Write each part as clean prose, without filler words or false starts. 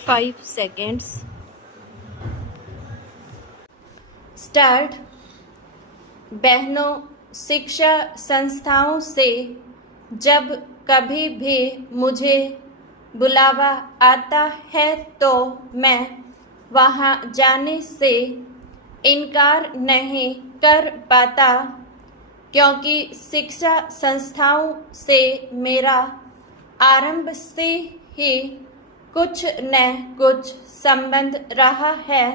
5 seconds. Start. बहनों, शिक्षा संस्थाओं से जब कभी भी मुझे बुलावा आता है तो मैं वहाँ जाने से इनकार नहीं कर पाता, क्योंकि शिक्षा संस्थाओं से मेरा आरंभ से ही कुछ न कुछ संबंध रहा है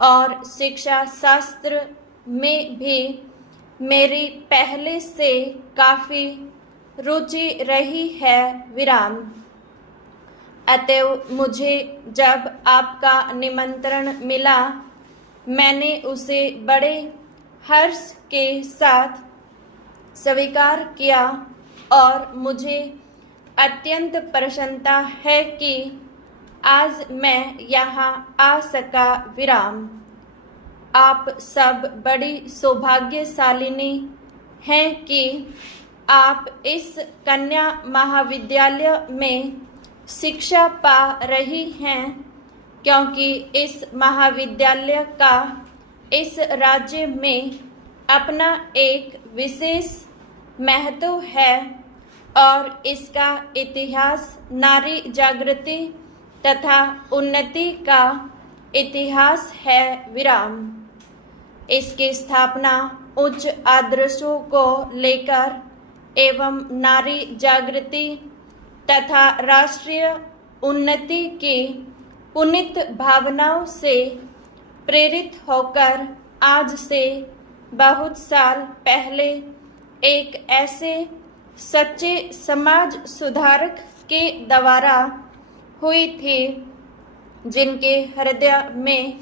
और शिक्षा शास्त्र में भी मेरी पहले से काफ़ी रुचि रही है। विराम। अतएव मुझे जब आपका निमंत्रण मिला, मैंने उसे बड़े हर्ष के साथ स्वीकार किया और मुझे अत्यंत प्रसन्नता है कि आज मैं यहाँ आ सका। विराम। आप सब बड़ी सौभाग्यशालिनी हैं कि आप इस कन्या महाविद्यालय में शिक्षा पा रही हैं, क्योंकि इस महाविद्यालय का इस राज्य में अपना एक विशेष महत्व है और इसका इतिहास नारी जागृति तथा उन्नति का इतिहास है। विराम। इसकी स्थापना उच्च आदर्शों को लेकर एवं नारी जागृति तथा राष्ट्रीय उन्नति की पुनीत भावनाओं से प्रेरित होकर आज से बहुत साल पहले एक ऐसे सच्चे समाज सुधारक के द्वारा हुई थी, जिनके हृदय में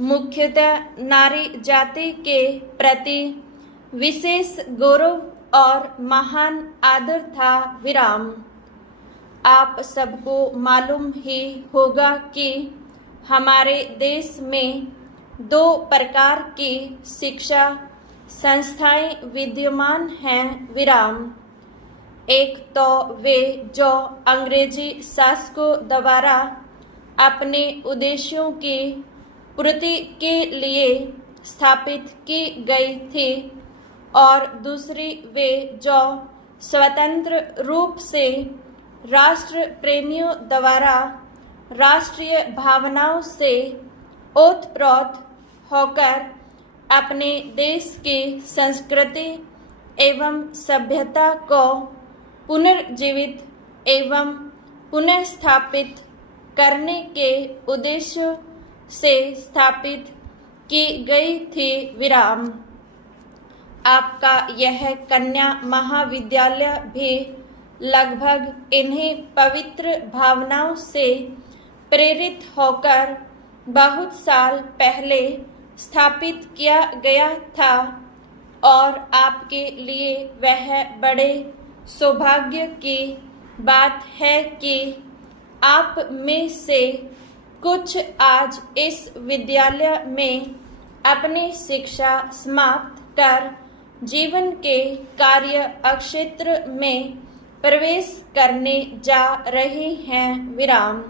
मुख्यतः नारी जाति के प्रति विशेष गौरव और महान आदर था। विराम। आप सबको मालूम ही होगा कि हमारे देश में 2 प्रकार की शिक्षा संस्थाएं विद्यमान हैं। विराम। एक तो वे जो अंग्रेजी शासकों द्वारा अपने उद्देश्यों की पूर्ति के लिए स्थापित की गई थी और दूसरी वे जो स्वतंत्र रूप से राष्ट्र प्रेमियों द्वारा राष्ट्रीय भावनाओं से ओतप्रोत होकर अपने देश की संस्कृति एवं सभ्यता को पुनर्जीवित एवं पुनः स्थापित करने के उद्देश्य से स्थापित की गई थी। विराम। आपका यह कन्या महाविद्यालय भी लगभग इन्हीं पवित्र भावनाओं से प्रेरित होकर बहुत साल पहले स्थापित किया गया था और आपके लिए वह बड़े सौभाग्य की बात है कि आप में से कुछ आज इस विद्यालय में अपनी शिक्षा समाप्त कर जीवन के कार्य क्षेत्र में प्रवेश करने जा रही हैं। विराम।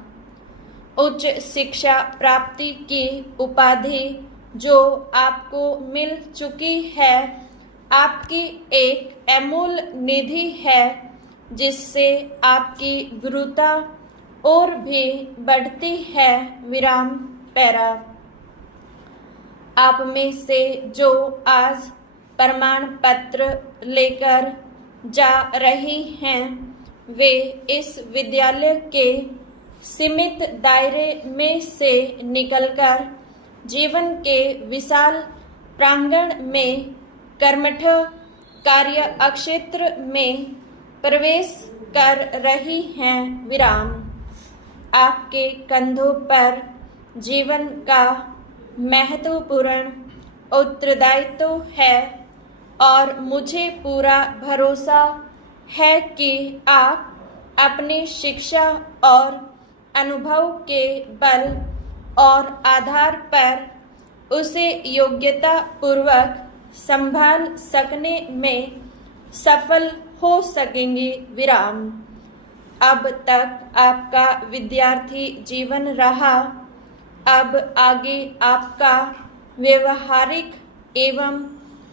उच्च शिक्षा प्राप्ति की उपाधि जो आपको मिल चुकी है, आपकी एक अमूल्य निधि है, जिससे आपकी गुरुता और भी बढ़ती है। विराम। पैरा। आप में से जो आज प्रमाण पत्र लेकर जा रही हैं, वे इस विद्यालय के सीमित दायरे में से निकलकर जीवन के विशाल प्रांगण में कर्मठ कार्य क्षेत्र में प्रवेश कर रही हैं। विराम। आपके कंधों पर जीवन का महत्वपूर्ण उत्तरदायित्व है और मुझे पूरा भरोसा है कि आप अपनी शिक्षा और अनुभव के बल और आधार पर उसे योग्यता पूर्वक संभाल सकने में सफल हो सकेंगे। विराम। अब तक आपका विद्यार्थी जीवन रहा, अब आगे आपका व्यवहारिक एवं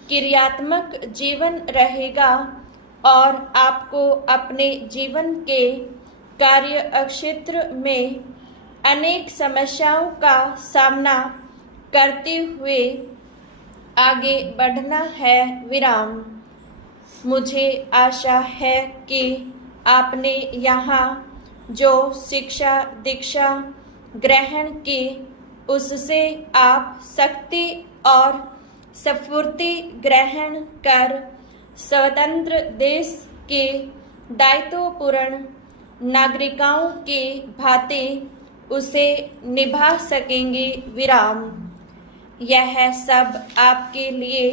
क्रियात्मक जीवन रहेगा और आपको अपने जीवन के कार्य क्षेत्र में अनेक समस्याओं का सामना करते हुए आगे बढ़ना है। विराम। मुझे आशा है कि आपने यहाँ जो शिक्षा दीक्षा ग्रहण की उससे आप शक्ति और स्फूर्ति ग्रहण कर स्वतंत्र देश के दायित्वपूर्ण नागरिकों की भांति उसे निभा सकेंगे। विराम। यह सब आपके लिए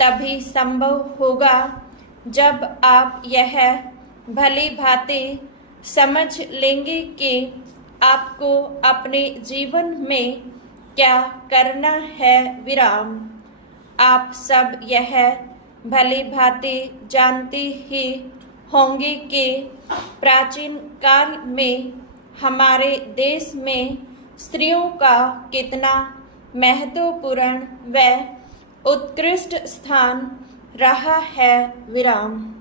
तभी संभव होगा जब आप यह भली भांति समझ लेंगे कि आपको अपने जीवन में क्या करना है। विराम। आप सब यह भली भांति जानते ही होंगे कि प्राचीन काल में हमारे देश में स्त्रियों का कितना महत्वपूर्ण व उत्कृष्ट स्थान रहा है। विराम।